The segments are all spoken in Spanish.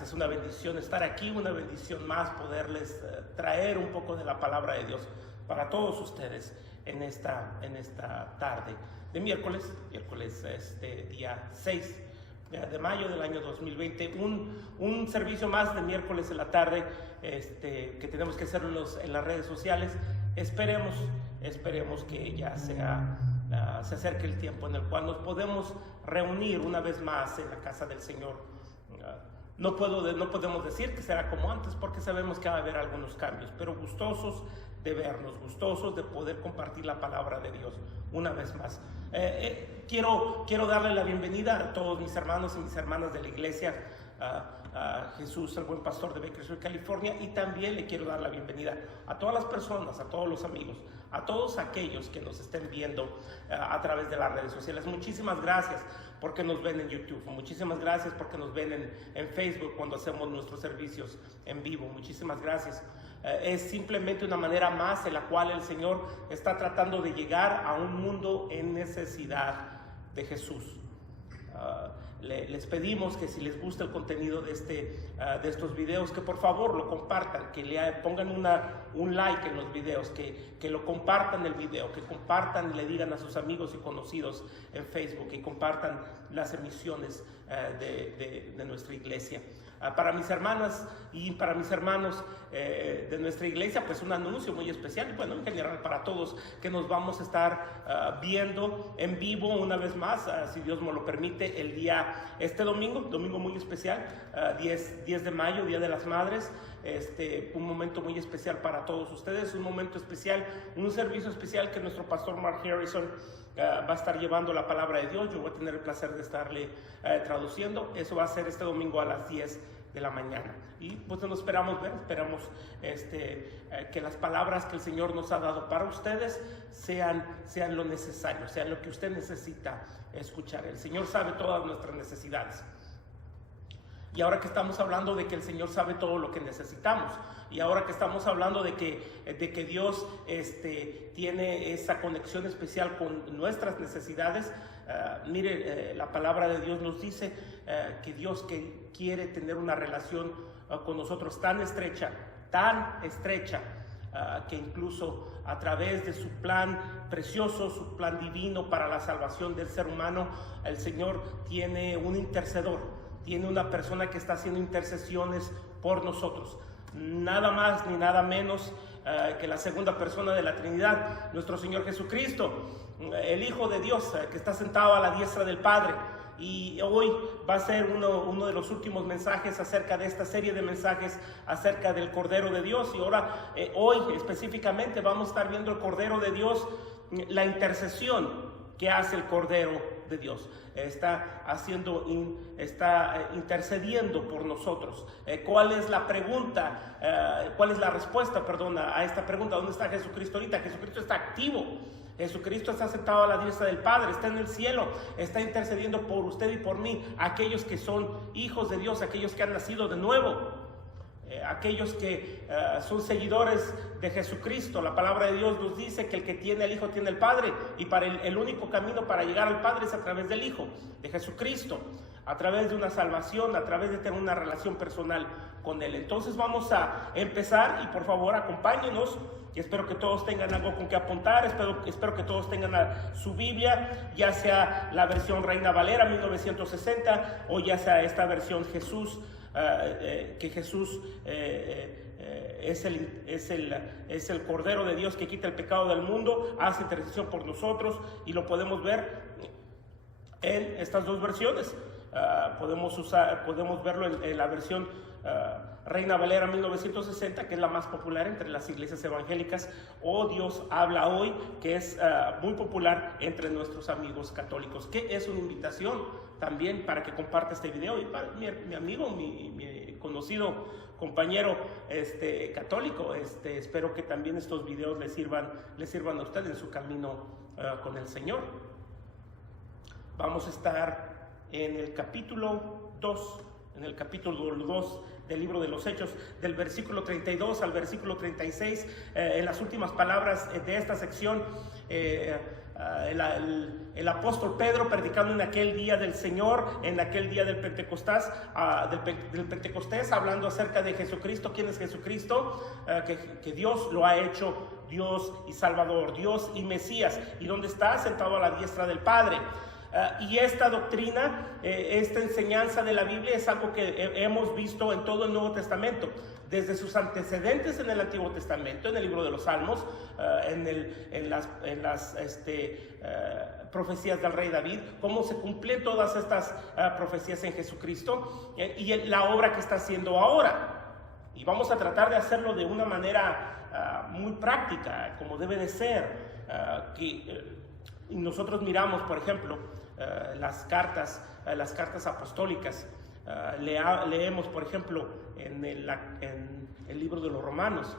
Es una bendición estar aquí, una bendición más poderles traer un poco de la palabra de Dios para todos ustedes en esta tarde de miércoles día 6 de mayo del año 2020, un servicio más de miércoles en la tarde que tenemos que hacerlo en las redes sociales. Esperemos que ya se acerque el tiempo en el cual nos podemos reunir una vez más en la casa del Señor. No podemos decir que será como antes porque sabemos que va a haber algunos cambios, pero gustosos de vernos, gustosos de poder compartir la palabra de Dios una vez más. Quiero darle la bienvenida a todos mis hermanos y mis hermanas de la iglesia, a Jesús, el buen pastor de Bakersfield, California, y también le quiero dar la bienvenida a todas las personas, a todos los amigos, a todos aquellos que nos estén viendo a través de las redes sociales. Muchísimas gracias porque nos ven en YouTube, muchísimas gracias porque nos ven en Facebook cuando hacemos nuestros servicios en vivo. Muchísimas gracias. Es simplemente una manera más en la cual el Señor está tratando de llegar a un mundo en necesidad de Jesús. Les pedimos que si les gusta el contenido de estos videos, que por favor lo compartan, que le pongan un like en los videos, que lo compartan el video, que compartan y le digan a sus amigos y conocidos en Facebook, que compartan las emisiones de nuestra iglesia. Para mis hermanas y para mis hermanos de nuestra iglesia, pues un anuncio muy especial, bueno, en general para todos, que nos vamos a estar viendo en vivo una vez más, si Dios me lo permite, este domingo muy especial, 10 de mayo, Día de las Madres. Un momento muy especial para todos ustedes, un momento especial, un servicio especial que nuestro pastor Mark Harrison va a estar llevando la palabra de Dios. Yo voy a tener el placer de estarle traduciendo. Eso va a ser este domingo a las 10 de la mañana. Y pues nos esperamos que las palabras que el Señor nos ha dado para ustedes sean lo necesario, sean lo que usted necesita escuchar. El Señor sabe todas nuestras necesidades. Y ahora que estamos hablando de que el Señor sabe todo lo que necesitamos, y ahora que estamos hablando de que Dios tiene esa conexión especial con nuestras necesidades, mire, la palabra de Dios nos dice que Dios quiere tener una relación con nosotros tan estrecha, que incluso a través de su plan precioso, su plan divino para la salvación del ser humano, el Señor tiene un intercedor. Tiene una persona que está haciendo intercesiones por nosotros. Nada más ni nada menos que la segunda persona de la Trinidad, nuestro Señor Jesucristo, el Hijo de Dios, que está sentado a la diestra del Padre. Y hoy va a ser uno de los últimos mensajes acerca de esta serie de mensajes acerca del Cordero de Dios. Y ahora, hoy específicamente, vamos a estar viendo el Cordero de Dios, la intercesión que hace el Cordero de Dios. Está intercediendo por nosotros. ¿Cuál es la pregunta? ¿Cuál es la respuesta, a esta pregunta? ¿Dónde está Jesucristo ahorita? Jesucristo está activo. Jesucristo está sentado a la diestra del Padre, está en el cielo, está intercediendo por usted y por mí, aquellos que son hijos de Dios, aquellos que han nacido de nuevo. Aquellos que son seguidores de Jesucristo. La palabra de Dios nos dice que el que tiene al Hijo tiene el Padre, y para el único camino para llegar al Padre es a través del Hijo, de Jesucristo, a través de una salvación, a través de tener una relación personal con Él. Entonces vamos a empezar, y por favor acompáñenos, y espero que todos tengan algo con que apuntar. Espero que todos tengan su Biblia, ya sea la versión Reina Valera 1960 o ya sea esta versión Jesús, que Jesús es el Cordero de Dios que quita el pecado del mundo, hace intercesión por nosotros, y lo podemos ver en estas dos versiones. Podemos verlo en la versión Reina Valera 1960, que es la más popular entre las iglesias evangélicas, o Dios habla hoy, que es muy popular entre nuestros amigos católicos, que es una invitación también para que comparte este video. Y para mi amigo, mi conocido compañero católico, espero que también estos videos le sirvan a usted en su camino con el Señor. Vamos a estar en el capítulo 2, del libro de los Hechos, del versículo 32 al versículo 36, en las últimas palabras de esta sección. El apóstol Pedro, predicando en aquel día del Señor, en aquel día del Pentecostés, hablando acerca de Jesucristo. ¿Quién es Jesucristo? Que Dios lo ha hecho Dios y Salvador, Dios y Mesías, y donde está sentado a la diestra del Padre. Y esta doctrina, esta enseñanza de la Biblia es algo que hemos visto en todo el Nuevo Testamento, desde sus antecedentes en el Antiguo Testamento, en el libro de los Salmos, en las profecías del rey David, cómo se cumplen todas estas profecías en Jesucristo, y en la obra que está haciendo ahora. Y vamos a tratar de hacerlo de una manera muy práctica, como debe de ser. Y nosotros miramos, por ejemplo, las cartas apostólicas. Leemos, por ejemplo, en el libro de los Romanos,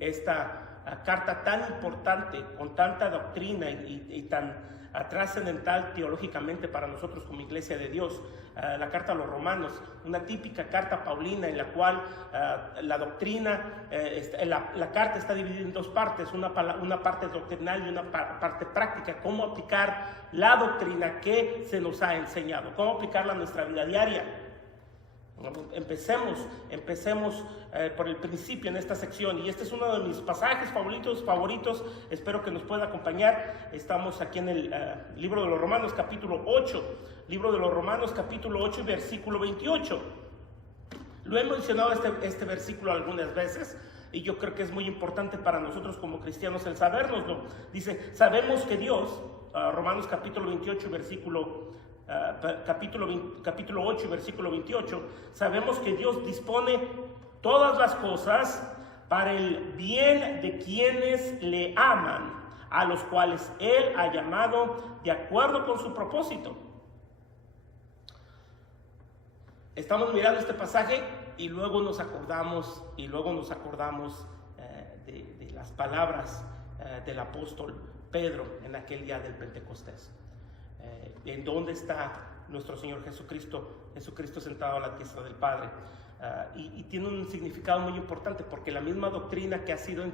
esta carta tan importante, con tanta doctrina y tan trascendental teológicamente para nosotros como Iglesia de Dios, la carta a los Romanos, una típica carta paulina en la cual la doctrina, la carta está dividida en dos partes, una parte doctrinal y una parte práctica, cómo aplicar la doctrina que se nos ha enseñado, cómo aplicarla a nuestra vida diaria. Empecemos por el principio en esta sección, y este es uno de mis pasajes favoritos. Espero que nos pueda acompañar. Estamos aquí en el libro de los Romanos, capítulo 8, libro de los Romanos, capítulo 8 y versículo 28. Lo he mencionado este versículo algunas veces, y yo creo que es muy importante para nosotros como cristianos el sabérnoslo. Dice: sabemos que Dios, Romanos capítulo 28, capítulo 8 y versículo 28, sabemos que Dios dispone todas las cosas para el bien de quienes le aman, a los cuales Él ha llamado de acuerdo con su propósito. Estamos mirando este pasaje y luego nos acordamos de las palabras del apóstol Pedro en aquel día del Pentecostés. ¿En dónde está nuestro Señor Jesucristo? Jesucristo sentado a la diestra del Padre. Y tiene un significado muy importante, porque la misma doctrina que ha sido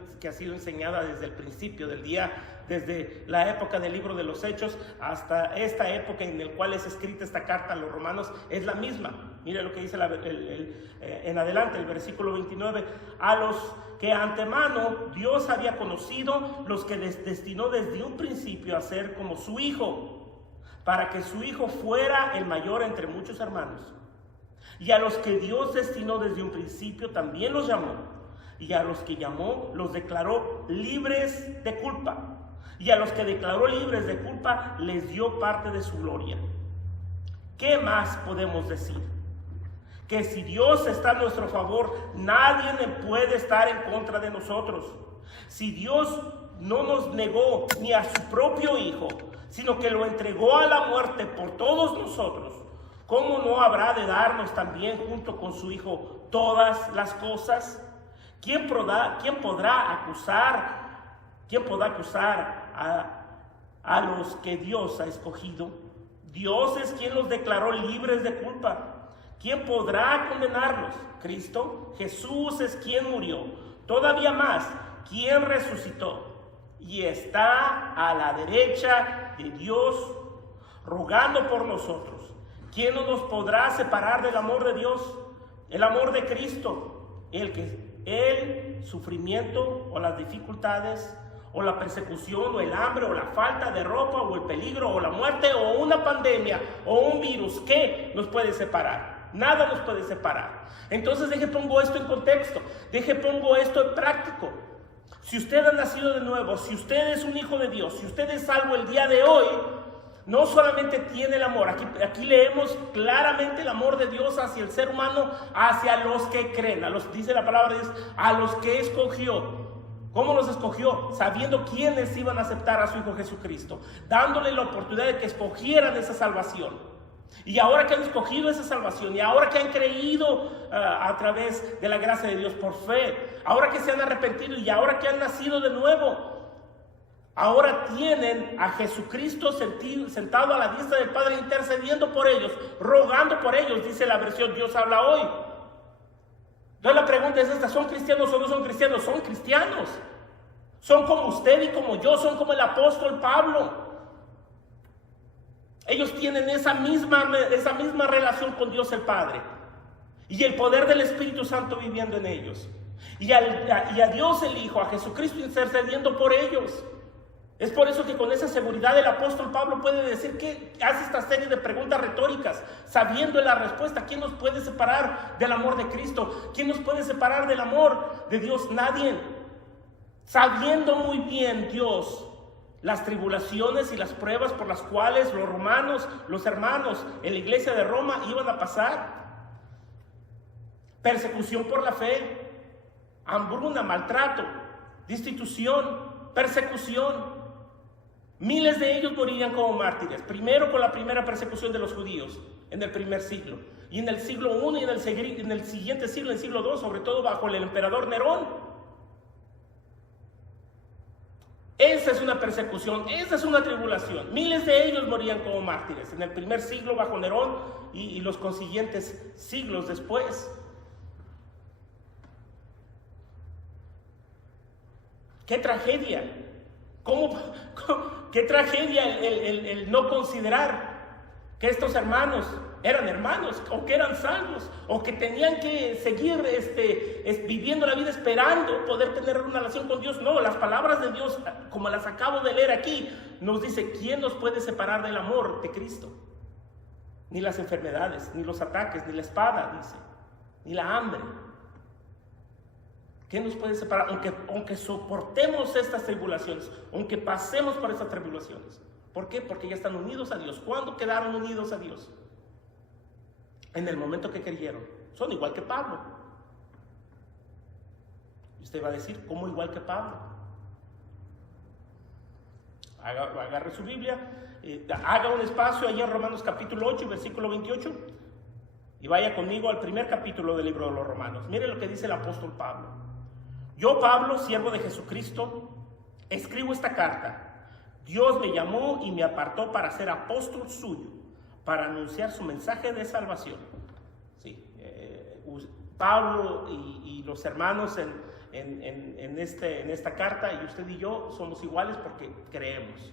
enseñada desde el principio del día, desde la época del libro de los Hechos hasta esta época en la cual es escrita esta carta a los romanos, es la misma. Mire lo que dice en adelante, el versículo 29: a los que antemano Dios había conocido, los que destinó desde un principio a ser como su Hijo, para que su Hijo fuera el mayor entre muchos hermanos. Y a los que Dios destinó desde un principio también los llamó, y a los que llamó los declaró libres de culpa, y a los que declaró libres de culpa les dio parte de su gloria. ¿Qué más podemos decir? Que si Dios está a nuestro favor, nadie puede estar en contra de nosotros. Si Dios no nos negó ni a su propio Hijo, sino que lo entregó a la muerte por todos nosotros, ¿cómo no habrá de darnos también junto con su Hijo todas las cosas? ¿Quién podrá acusar a los que Dios ha escogido? Dios es quien los declaró libres de culpa. ¿Quién podrá condenarlos? Cristo Jesús es quien murió, todavía más, quien resucitó y está a la derecha de Dios rogando por nosotros. ¿Quién no nos podrá separar del amor de Dios? El amor de Cristo, el sufrimiento o las dificultades o la persecución o el hambre o la falta de ropa o el peligro o la muerte o una pandemia o un virus. ¿Qué nos puede separar? Nada nos puede separar. Entonces pongo esto en contexto, pongo esto en práctico. Si usted ha nacido de nuevo, si usted es un hijo de Dios, si usted es salvo el día de hoy, no solamente tiene el amor, aquí leemos claramente el amor de Dios hacia el ser humano, hacia los que creen, dice la palabra de Dios, a los que escogió. ¿Cómo los escogió? Sabiendo quiénes iban a aceptar a su Hijo Jesucristo, dándole la oportunidad de que escogieran esa salvación. Y ahora que han escogido esa salvación, y ahora que han creído a través de la gracia de Dios por fe, ahora que se han arrepentido y ahora que han nacido de nuevo, ahora tienen a Jesucristo sentado a la diestra del Padre, intercediendo por ellos, rogando por ellos, dice la versión Dios habla hoy. Entonces la pregunta es esta: ¿son cristianos o no son cristianos? Son cristianos. Son como usted y como yo, son como el apóstol Pablo. Ellos tienen esa misma relación con Dios el Padre y el poder del Espíritu Santo viviendo en ellos. Y a Dios el Hijo, a Jesucristo intercediendo por ellos. Es por eso que con esa seguridad el apóstol Pablo puede decir que hace esta serie de preguntas retóricas, sabiendo la respuesta. ¿Quién nos puede separar del amor de Cristo? ¿Quién nos puede separar del amor de Dios? Nadie. Sabiendo muy bien Dios las tribulaciones y las pruebas por las cuales los hermanos en la iglesia de Roma iban a pasar. Persecución por la fe, hambruna, maltrato, destitución, persecución. Miles de ellos morirían como mártires, primero con la primera persecución de los judíos en el primer siglo, y en el siglo I y en el siguiente siglo, en el siglo II, sobre todo bajo el emperador Nerón. Esa es una persecución, esa es una tribulación. Miles de ellos morían como mártires en el primer siglo bajo Nerón y los consiguientes siglos después. ¡Qué tragedia! ¡Qué tragedia el no considerar que estos hermanos eran hermanos, o que eran salvos, o que tenían que seguir viviendo la vida esperando poder tener una relación con Dios? No, las palabras de Dios, como las acabo de leer aquí, nos dice: ¿quién nos puede separar del amor de Cristo? Ni las enfermedades, ni los ataques, ni la espada, dice, ni la hambre. ¿Qué nos puede separar? Aunque soportemos estas tribulaciones, aunque pasemos por estas tribulaciones. ¿Por qué? Porque ya están unidos a Dios. ¿Cuándo quedaron unidos a Dios? En el momento que creyeron. Son igual que Pablo. Y usted va a decir: ¿cómo igual que Pablo? Agarre su Biblia, haga un espacio allí en Romanos capítulo 8, versículo 28, y vaya conmigo al primer capítulo del libro de los Romanos. Mire lo que dice el apóstol Pablo. Yo, Pablo, siervo de Jesucristo, escribo esta carta. Dios me llamó y me apartó para ser apóstol suyo, para anunciar su mensaje de salvación. Sí, Pablo y los hermanos en esta carta, y usted y yo somos iguales porque creemos.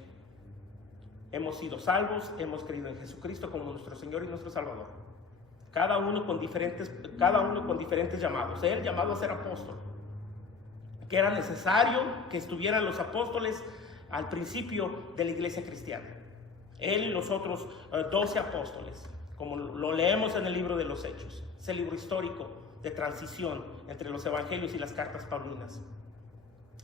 Hemos sido salvos, hemos creído en Jesucristo como nuestro Señor y nuestro Salvador. Cada uno con diferentes llamados. Él llamado a ser apóstol, que era necesario que estuvieran los apóstoles al principio de la iglesia cristiana. Él y los otros 12 apóstoles, como lo leemos en el libro de los Hechos, ese libro histórico de transición entre los evangelios y las cartas paulinas.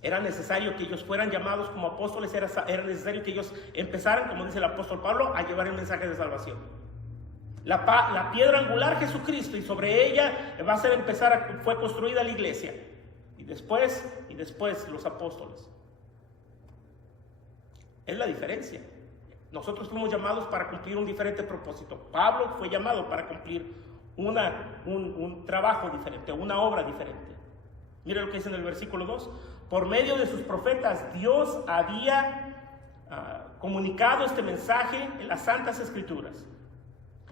Era necesario que ellos fueran llamados como apóstoles, era necesario que ellos empezaran, como dice el apóstol Pablo, a llevar el mensaje de salvación. La piedra angular, Jesucristo, y sobre ella fue construida la iglesia. Y después los apóstoles. Es la diferencia. Nosotros fuimos llamados para cumplir un diferente propósito. Pablo fue llamado para cumplir un trabajo diferente, una obra diferente. Mira lo que dice en el versículo 2. Por medio de sus profetas, Dios había comunicado este mensaje en las Santas Escrituras.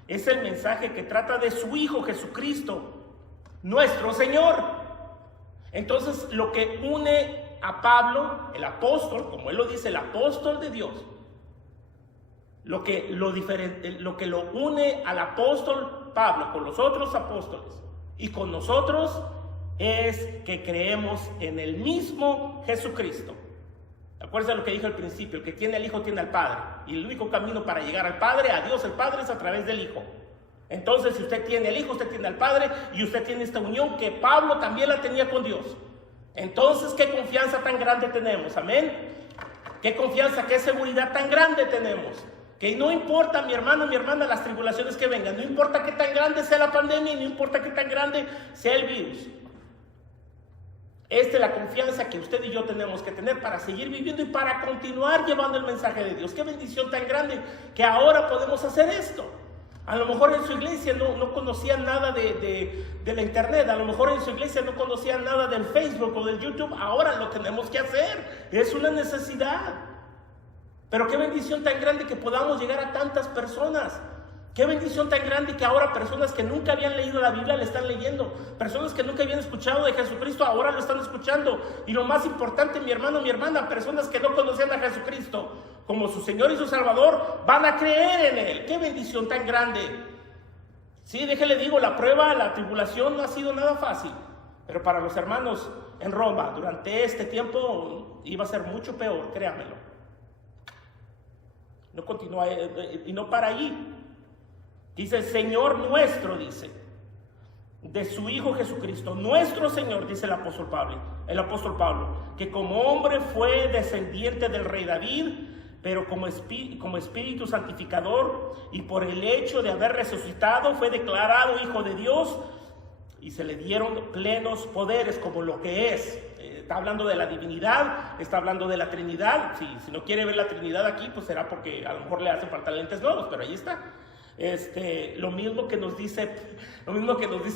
Es el mensaje que trata de su Hijo Jesucristo, nuestro Señor. Entonces, lo que une a Pablo, el apóstol, como él lo dice, el apóstol de Dios, lo que lo une al apóstol Pablo con los otros apóstoles y con nosotros, es que creemos en el mismo Jesucristo. Acuérdense lo que dije al principio: el que tiene al Hijo tiene al Padre, y el único camino para llegar al Padre, a Dios el Padre, es a través del Hijo. Entonces, si usted tiene al Hijo, usted tiene al Padre, y usted tiene esta unión que Pablo también la tenía con Dios. Entonces, ¿qué confianza tan grande tenemos? Amén. ¿Qué confianza, qué seguridad tan grande tenemos? Que no importa, mi hermano, mi hermana, las tribulaciones que vengan, no importa qué tan grande sea la pandemia, no importa qué tan grande sea el virus. Esta es la confianza que usted y yo tenemos que tener para seguir viviendo y para continuar llevando el mensaje de Dios. Qué bendición tan grande que ahora podemos hacer esto. A lo mejor en su iglesia no conocían nada de la internet, a lo mejor en su iglesia no conocían nada del Facebook o del YouTube. Ahora lo tenemos que hacer, es una necesidad. Pero qué bendición tan grande que podamos llegar a tantas personas. Qué bendición tan grande que ahora personas que nunca habían leído la Biblia la están leyendo. Personas que nunca habían escuchado de Jesucristo ahora lo están escuchando. Y lo más importante, mi hermano, mi hermana, personas que no conocían a Jesucristo como su Señor y su Salvador, van a creer en Él. Qué bendición tan grande. Sí, déjele digo, la prueba, la tribulación no ha sido nada fácil. Pero para los hermanos en Roma, durante este tiempo, iba a ser mucho peor, créamelo. No continúa y no para ahí. Dice, Señor nuestro, dice, de su Hijo Jesucristo, nuestro Señor, dice el apóstol Pablo, que como hombre fue descendiente del rey David, pero como espíritu santificador, y por el hecho de haber resucitado, fue declarado Hijo de Dios, y se le dieron plenos poderes como lo que es. Está hablando de la divinidad, está hablando de la Trinidad. Si no quiere ver la Trinidad aquí, pues será porque a lo mejor le hacen falta lentes nuevos, pero ahí está. Lo mismo que nos dice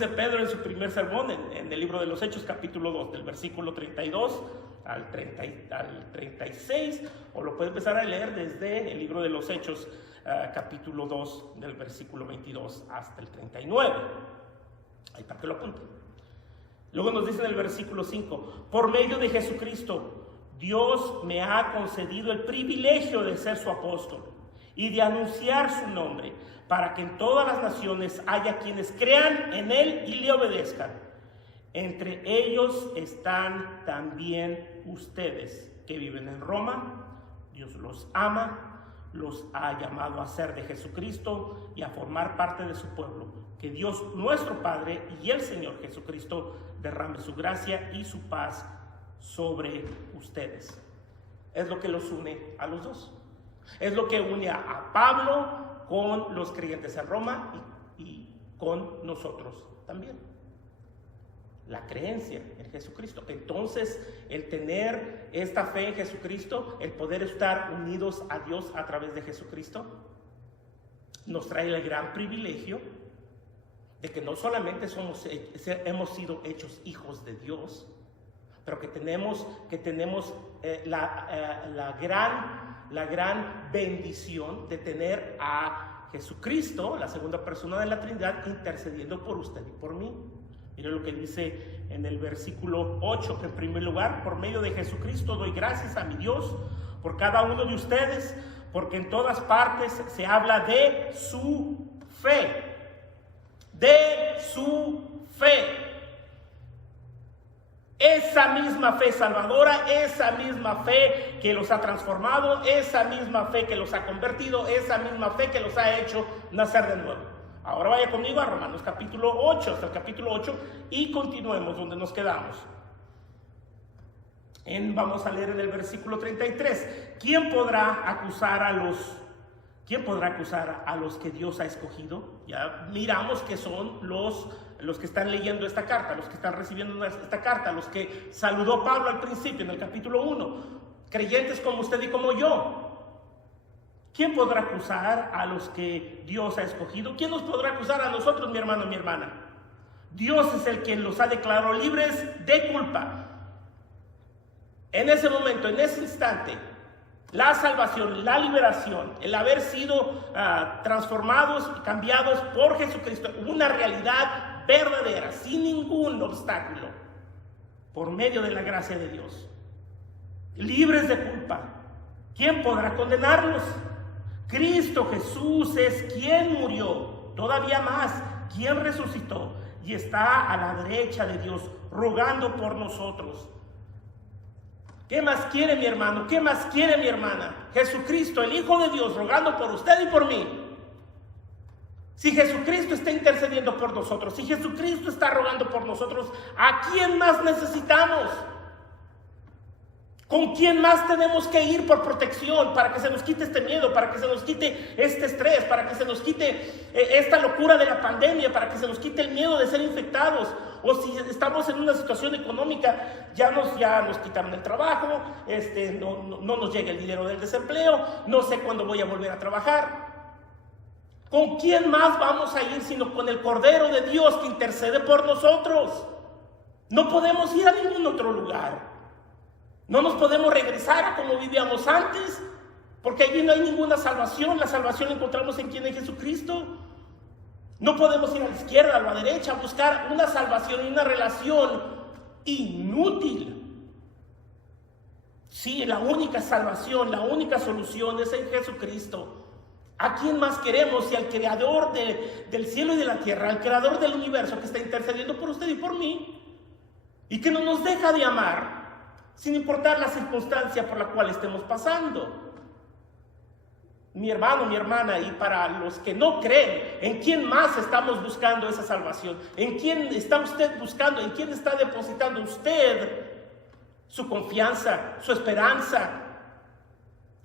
Pedro en su primer sermón en el libro de los Hechos, capítulo 2, del versículo 32 al 36, o lo puede empezar a leer desde el libro de los Hechos, capítulo 2, del versículo 22 hasta el 39. Ahí para que lo apunten. Luego nos dice en el versículo 5, por medio de Jesucristo, Dios me ha concedido el privilegio de ser su apóstol y de anunciar su nombre, para que en todas las naciones haya quienes crean en Él y le obedezcan. Entre ellos están también ustedes que viven en Roma. Dios los ama, los ha llamado a ser de Jesucristo y a formar parte de su pueblo. Que Dios nuestro Padre y el Señor Jesucristo derrame su gracia y su paz sobre ustedes. Es lo que los une a los dos. Es lo que une a Pablo con los creyentes en Roma y con nosotros también. La creencia en Jesucristo. Entonces, el tener esta fe en Jesucristo, el poder estar unidos a Dios a través de Jesucristo, nos trae el gran privilegio de que no solamente hemos sido hechos hijos de Dios, pero que tenemos la gran bendición de tener a Jesucristo, la segunda persona de la Trinidad, intercediendo por usted y por mí. Mire lo que dice en el versículo 8, que en primer lugar, por medio de Jesucristo doy gracias a mi Dios por cada uno de ustedes, porque en todas partes se habla de su fe. De su fe. Esa misma fe salvadora, esa misma fe que los ha transformado, esa misma fe que los ha convertido, esa misma fe que los ha hecho nacer de nuevo. Ahora vaya conmigo a Romanos capítulo 8, hasta el capítulo 8, y continuemos donde nos quedamos. Vamos a leer en el versículo 33. ¿Quién podrá acusar a los que Dios ha escogido? Ya miramos que son los que están leyendo esta carta, los que están recibiendo esta carta, los que saludó Pablo al principio en el capítulo 1, creyentes como usted y como yo. ¿Quién podrá acusar a los que Dios ha escogido? ¿Quién nos podrá acusar a nosotros, mi hermano, mi hermana? Dios es el quien los ha declarado libres de culpa. En ese momento, en ese instante, la salvación, la liberación, el haber sido transformados y cambiados por Jesucristo, una realidad verdadera, sin ningún obstáculo, por medio de la gracia de Dios, libres de culpa. ¿Quién podrá condenarlos? Cristo Jesús es quien murió, todavía más, quien resucitó y está a la derecha de Dios, rogando por nosotros. ¿Qué más quiere mi hermano? ¿Qué más quiere mi hermana? Jesucristo, el Hijo de Dios, rogando por usted y por mí. Si Jesucristo está intercediendo por nosotros, si Jesucristo está rogando por nosotros, ¿a quién más necesitamos? ¿Con quién más tenemos que ir por protección para que se nos quite este miedo, para que se nos quite este estrés, para que se nos quite esta locura de la pandemia, para que se nos quite el miedo de ser infectados? O si estamos en una situación económica, ya nos quitaron el trabajo, no nos llega el dinero del desempleo, no sé cuándo voy a volver a trabajar. ¿Con quién más vamos a ir sino con el Cordero de Dios que intercede por nosotros? No podemos ir a ningún otro lugar. No nos podemos regresar a como vivíamos antes, porque allí no hay ninguna salvación. La salvación la encontramos en quien es Jesucristo. No podemos ir a la izquierda, a la derecha, a buscar una salvación y una relación inútil. Sí, la única salvación, la única solución es en Jesucristo. ¿A quién más queremos si al Creador del cielo y de la tierra, al Creador del universo que está intercediendo por usted y por mí, y que no nos deja de amar sin importar la circunstancia por la cual estemos pasando? Mi hermano, mi hermana, y para los que no creen, ¿en quién más estamos buscando esa salvación? ¿En quién está usted buscando? ¿En quién está depositando usted su confianza, su esperanza?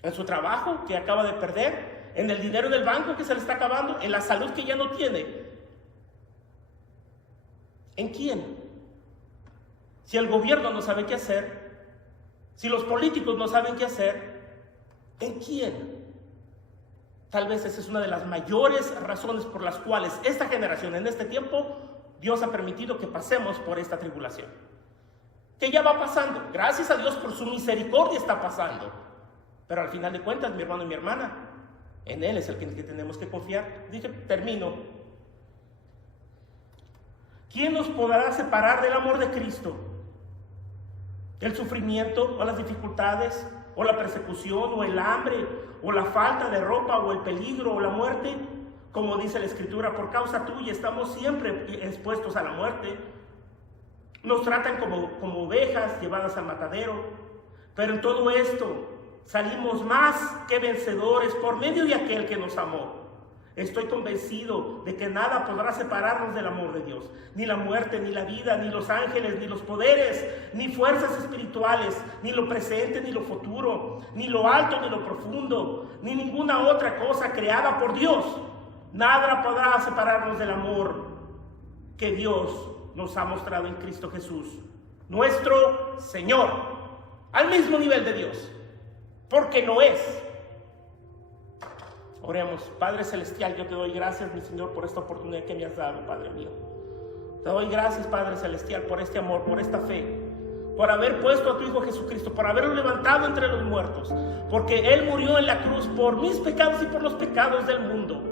¿En su trabajo que acaba de perder? ¿En el dinero del banco que se le está acabando? ¿En la salud que ya no tiene? ¿En quién? Si el gobierno no sabe qué hacer, si los políticos no saben qué hacer, ¿en quién? Tal vez esa es una de las mayores razones por las cuales esta generación, en este tiempo, Dios ha permitido que pasemos por esta tribulación. Que ya va pasando. Gracias a Dios por su misericordia está pasando. Pero al final de cuentas, mi hermano y mi hermana, en Él es el que tenemos que confiar. Termino. ¿Quién nos podrá separar del amor de Cristo? ¿El sufrimiento o las dificultades o la persecución o el hambre o la falta de ropa o el peligro o la muerte? Como dice la Escritura, por causa tuya estamos siempre expuestos a la muerte. Nos tratan como ovejas llevadas al matadero, pero en todo esto salimos más que vencedores por medio de aquel que nos amó. Estoy convencido de que nada podrá separarnos del amor de Dios. Ni la muerte, ni la vida, ni los ángeles, ni los poderes, ni fuerzas espirituales, ni lo presente, ni lo futuro, ni lo alto, ni lo profundo, ni ninguna otra cosa creada por Dios. Nada podrá separarnos del amor que Dios nos ha mostrado en Cristo Jesús, nuestro Señor, al mismo nivel de Dios, porque lo es. Oremos. Padre Celestial, yo te doy gracias, mi Señor, por esta oportunidad que me has dado, Padre mío. Te doy gracias, Padre Celestial, por este amor, por esta fe, por haber puesto a tu Hijo Jesucristo, por haberlo levantado entre los muertos, porque Él murió en la cruz por mis pecados y por los pecados del mundo.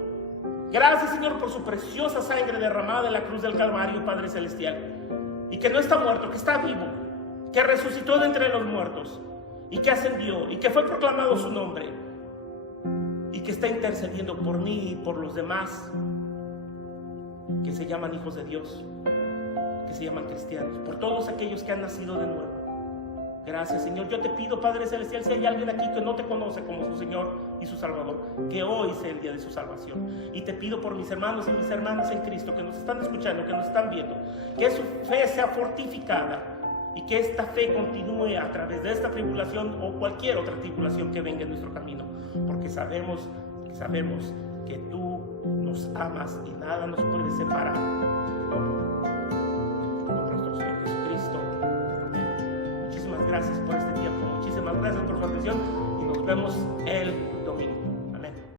Gracias, Señor, por su preciosa sangre derramada en la cruz del Calvario, Padre Celestial, y que no está muerto, que está vivo, que resucitó de entre los muertos, y que ascendió, y que fue proclamado su nombre, y que está intercediendo por mí y por los demás que se llaman hijos de Dios, que se llaman cristianos, por todos aquellos que han nacido de nuevo. Gracias, Señor. Yo te pido, Padre Celestial, si hay alguien aquí que no te conoce como su Señor y su Salvador, que hoy sea el día de su salvación. Y te pido por mis hermanos y mis hermanas en Cristo que nos están escuchando, que nos están viendo, que su fe sea fortificada y que esta fe continúe a través de esta tribulación o cualquier otra tribulación que venga en nuestro camino, porque sabemos que tú nos amas y nada nos puede separar de nuestro Señor Jesucristo. Amén. Muchísimas gracias por este tiempo, muchísimas gracias por su atención y nos vemos el